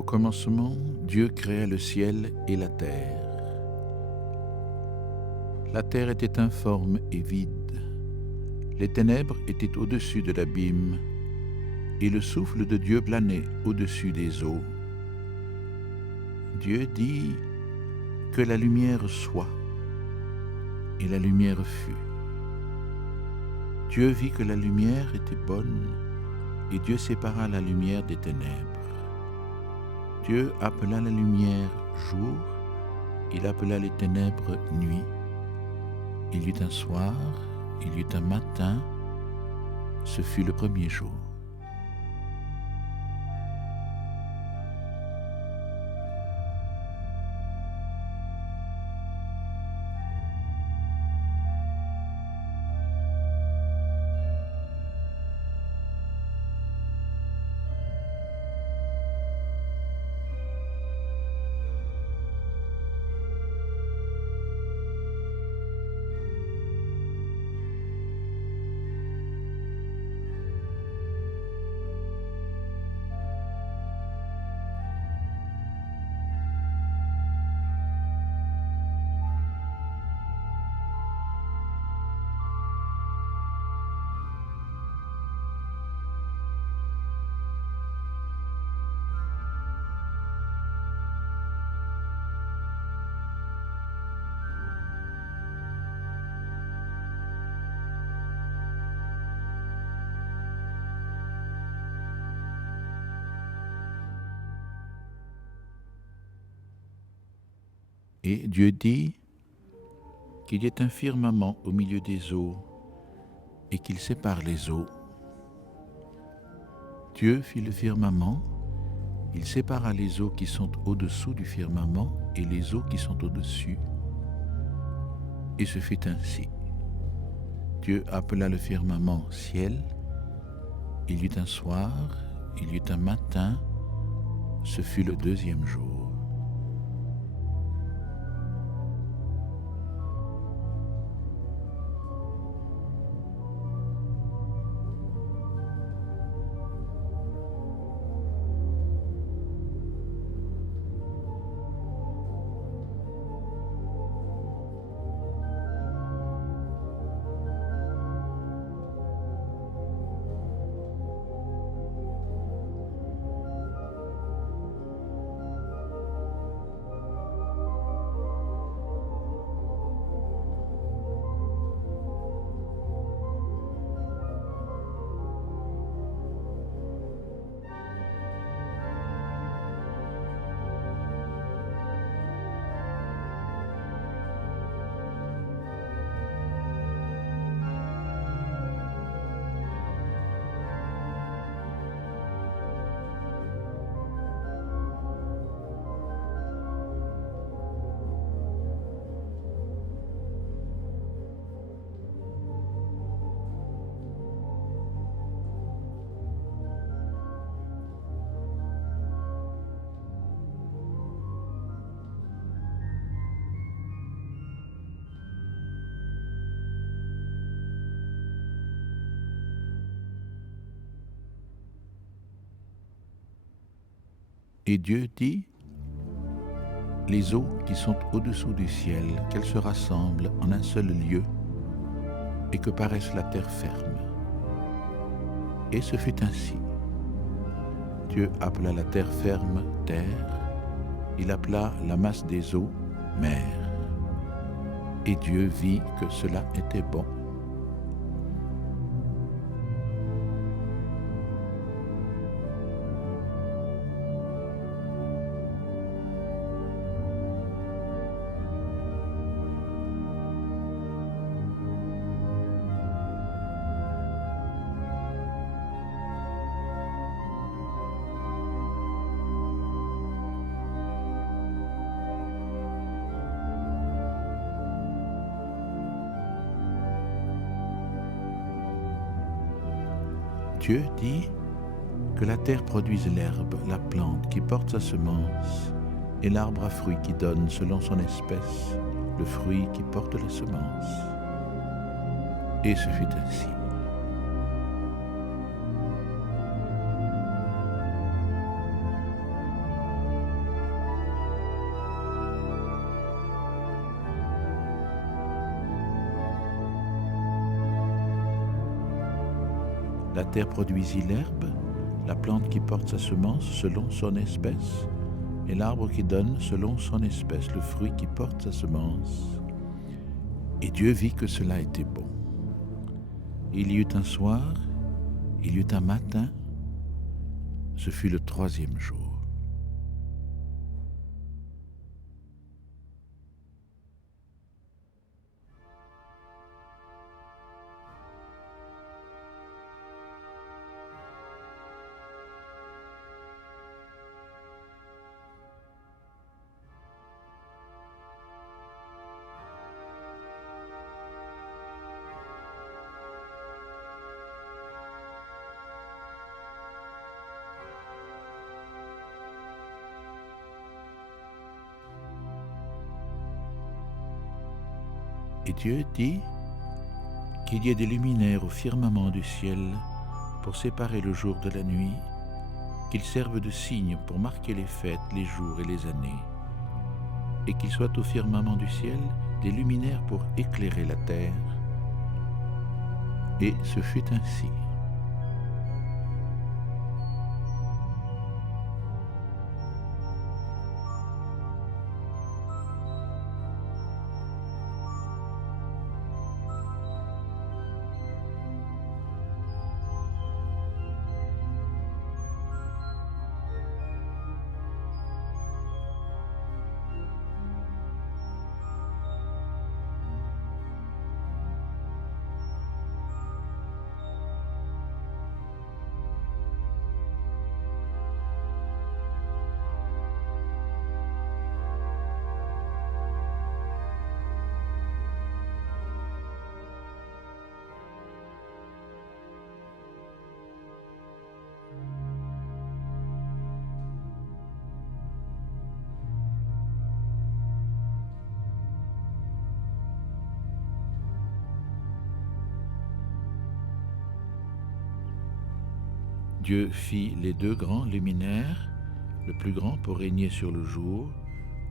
Au commencement, Dieu créa le ciel et la terre. La terre était informe et vide. Les ténèbres étaient au-dessus de l'abîme, et le souffle de Dieu planait au-dessus des eaux. Dieu dit que la lumière soit, et la lumière fut. Dieu vit que la lumière était bonne, et Dieu sépara la lumière des ténèbres. Dieu appela la lumière jour, il appela les ténèbres nuit. Il y eut un soir, il y eut un matin, ce fut le premier jour. Et Dieu dit qu'il y ait un firmament au milieu des eaux et qu'il sépare les eaux. Dieu fit le firmament, il sépara les eaux qui sont au-dessous du firmament et les eaux qui sont au-dessus. Et ce fut ainsi. Dieu appela le firmament ciel, il y eut un soir, il y eut un matin, ce fut le deuxième jour. Et Dieu dit, les eaux qui sont au-dessous du ciel, qu'elles se rassemblent en un seul lieu et que paraisse la terre ferme. Et ce fut ainsi. Dieu appela la terre ferme terre, il appela la masse des eaux mer. Et Dieu vit que cela était bon. Dieu dit que la terre produise l'herbe, la plante qui porte sa semence, et l'arbre à fruits qui donne selon son espèce le fruit qui porte la semence. Et ce fut ainsi. La terre produisit l'herbe, la plante qui porte sa semence selon son espèce, et l'arbre qui donne selon son espèce le fruit qui porte sa semence. Et Dieu vit que cela était bon. Il y eut un soir, il y eut un matin, ce fut le 3e jour. Et Dieu dit qu'il y ait des luminaires au firmament du ciel pour séparer le jour de la nuit, qu'ils servent de signes pour marquer les fêtes, les jours et les années, et qu'il soit au firmament du ciel des luminaires pour éclairer la terre. Et ce fut ainsi. Dieu fit les 2 grands luminaires, le plus grand pour régner sur le jour,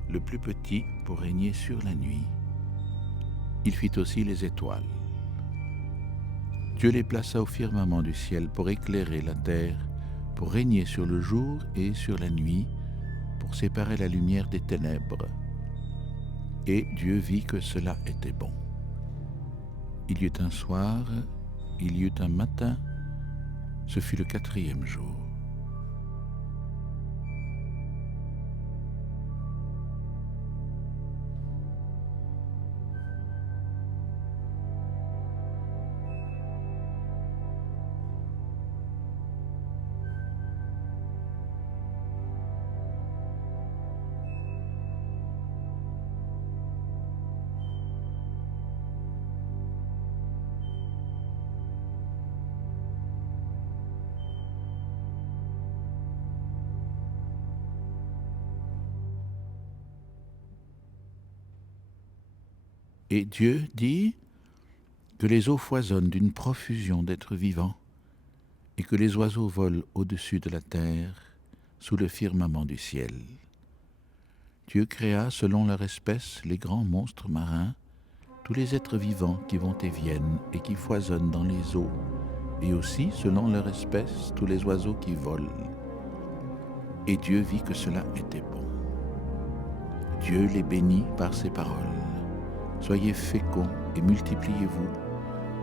le plus petit pour régner sur la nuit. Il fit aussi les étoiles. Dieu les plaça au firmament du ciel pour éclairer la terre, pour régner sur le jour et sur la nuit, pour séparer la lumière des ténèbres. Et Dieu vit que cela était bon. Il y eut un soir, il y eut un matin, ce fut le 4e jour. Et Dieu dit que les eaux foisonnent d'une profusion d'êtres vivants et que les oiseaux volent au-dessus de la terre, sous le firmament du ciel. Dieu créa selon leur espèce les grands monstres marins, tous les êtres vivants qui vont et viennent et qui foisonnent dans les eaux, et aussi, selon leur espèce, tous les oiseaux qui volent. Et Dieu vit que cela était bon. Dieu les bénit par ses paroles. Soyez féconds et multipliez-vous,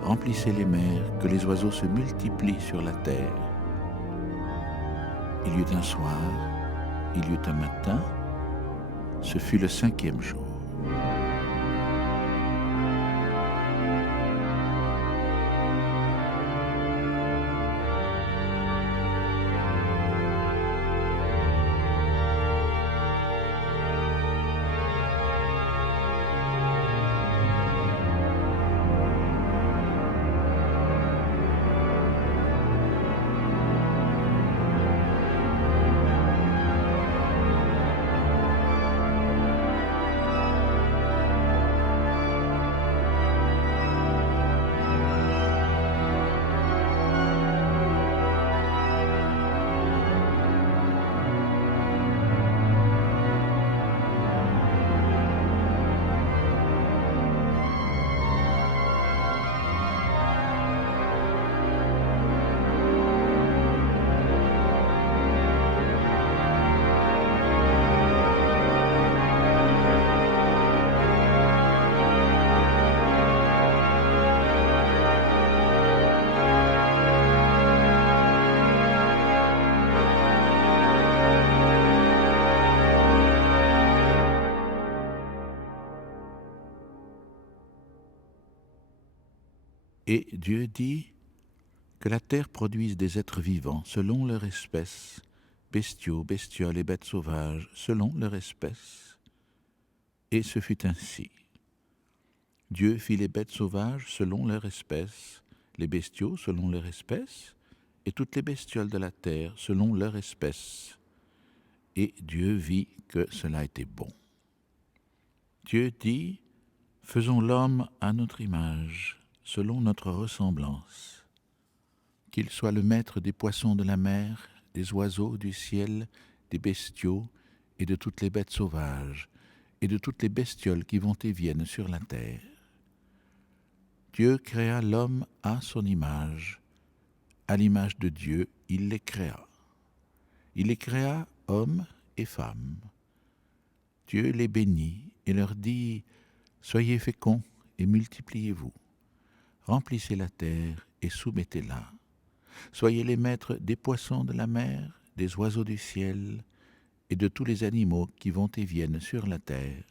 remplissez les mers, que les oiseaux se multiplient sur la terre. Il y eut un soir, il y eut un matin, ce fut le 5e jour. Et Dieu dit que la terre produise des êtres vivants selon leur espèce, bestiaux, bestioles et bêtes sauvages selon leur espèce. Et ce fut ainsi. Dieu fit les bêtes sauvages selon leur espèce, les bestiaux selon leur espèce, et toutes les bestioles de la terre selon leur espèce. Et Dieu vit que cela était bon. Dieu dit, faisons l'homme à notre image, selon notre ressemblance. Qu'il soit le maître des poissons de la mer, des oiseaux du ciel, des bestiaux et de toutes les bêtes sauvages, et de toutes les bestioles qui vont et viennent sur la terre. Dieu créa l'homme à son image. À l'image de Dieu, il les créa. Il les créa hommes et femmes. Dieu les bénit et leur dit, « Soyez féconds et multipliez-vous. Remplissez la terre et soumettez-la. Soyez les maîtres des poissons de la mer, des oiseaux du ciel et de tous les animaux qui vont et viennent sur la terre. »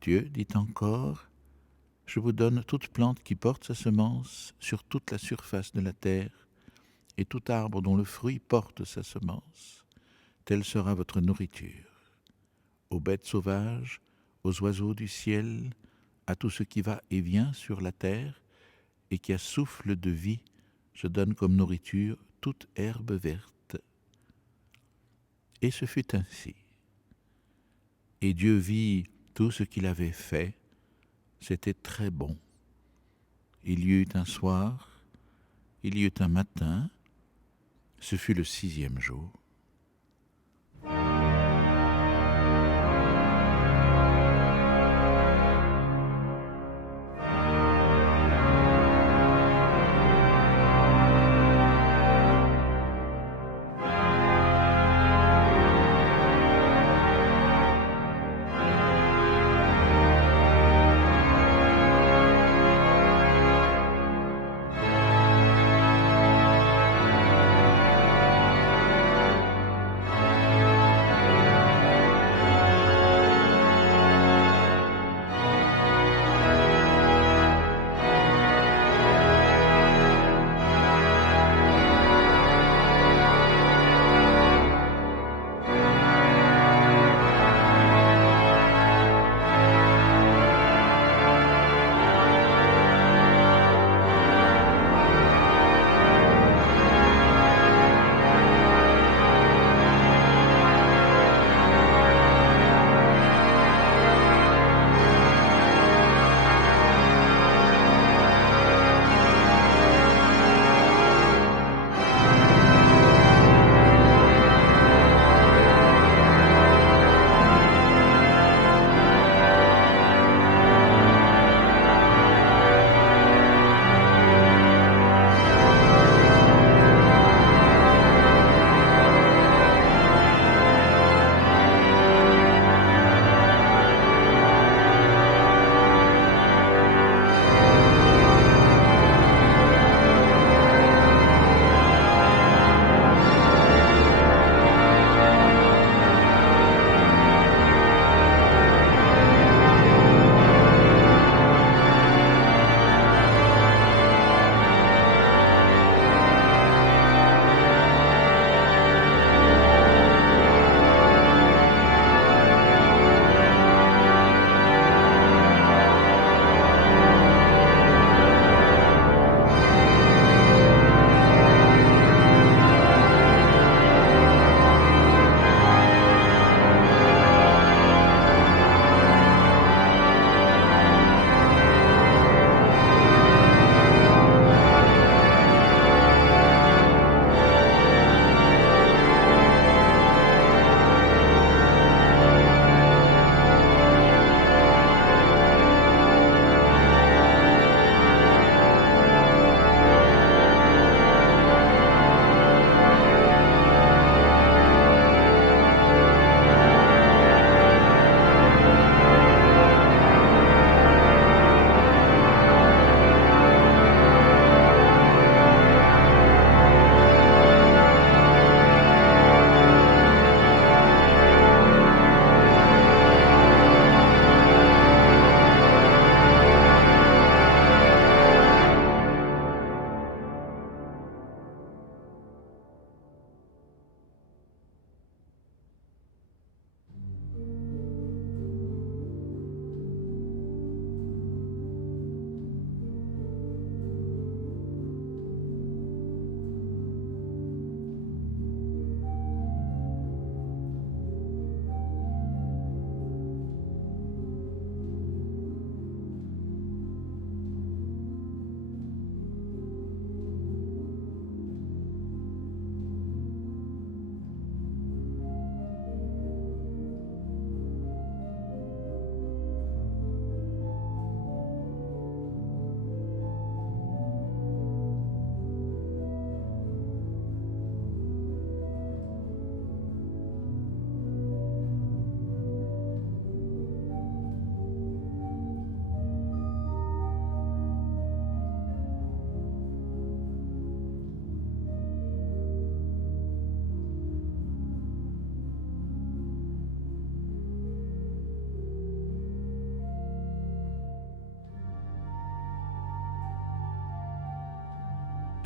Dieu dit encore, « Je vous donne toute plante qui porte sa semence sur toute la surface de la terre, et tout arbre dont le fruit porte sa semence. Telle sera votre nourriture. Aux bêtes sauvages, aux oiseaux du ciel, à tout ce qui va et vient sur la terre, et qui a souffle de vie, je donne comme nourriture toute herbe verte. » Et ce fut ainsi. Et Dieu vit tout ce qu'il avait fait, c'était très bon. Il y eut un soir, il y eut un matin, ce fut le 6e jour.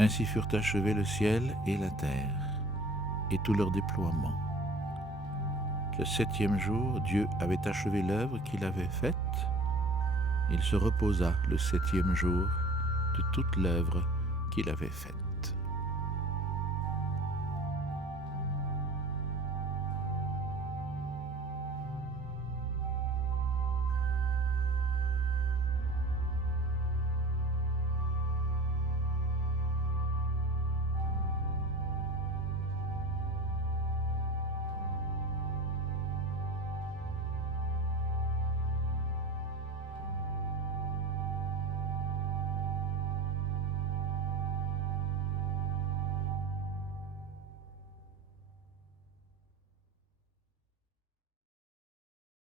Ainsi furent achevés le ciel et la terre, et tout leur déploiement. Le septième jour, Dieu avait achevé l'œuvre qu'il avait faite. Il se reposa le septième jour de toute l'œuvre qu'il avait faite.